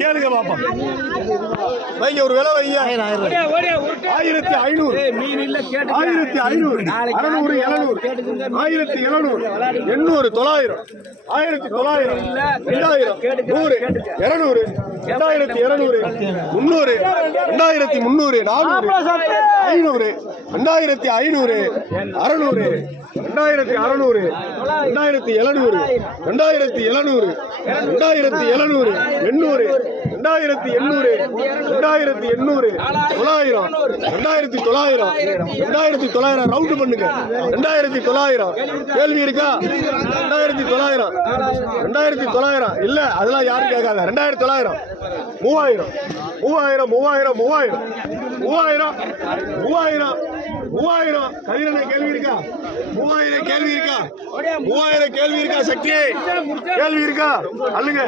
கேளுங்க பாப்பா வைங்க ஒரு விலை வைங்க. ஓடியா ஓடியா உருட்டு. ஆயிரத்தி ஐநூறு. ஏய் மீன் இல்ல கேட்டு ஆயிரத்தி ஐநூறு. அறுநூறு எழுநூறு. ஆயிரத்தி எழுநூறு. எண்ணூறு தொள்ளாயிரம். ஆயிரத்தி தொள்ளாயிரம். ரெண்டாயிரம். நூறு. இருநூறு. ரெண்டாயிரத்தி இருநூறு. ரெண்டாயிரத்தி முந்நூறு. நானூறு. ஐநூறு. ரெண்டாயிரத்தி ஐநூறு அறநூறு ரெண்டாயிரத்தி அறநூறு ரெண்டாயிரத்தி எழுநூறு ரெண்டாயிரத்தி எழுநூறு ரெண்டாயிரத்தி எழுநூறு எண்ணூறு ரெண்டாயிரத்தி எண்ணூறு ரெண்டாயிரத்தி எண்ணூறு தொள்ளாயிரம் ரெண்டாயிரத்தி தொள்ளாயிரம் ரெண்டாயிரத்தி தொள்ளாயிரம் ரவுண்டு பண்ணுங்க. ரெண்டாயிரத்தி தொள்ளாயிரம். கேள்வி இருக்கா? ரெண்டாயிரத்தி தொள்ளாயிரம். ரெண்டாயிரத்தி தொள்ளாயிரம். இல்ல அதெல்லாம் யாரும் கேட்காத. ரெண்டாயிரத்தி தொள்ளாயிரம். மூவாயிரம். மூவாயிரம் மூவாயிரம் மூவாயிரம். மூவாயிரம் மூவாயிரம். மூவாயிரம். கதிரனை கேள்வி இருக்கா? மூவாயிரம் கேள்வி இருக்கா? மூவாயிரம் கேள்வி இருக்கா சக்தி கேள்வி இருக்கா? அல்லுங்க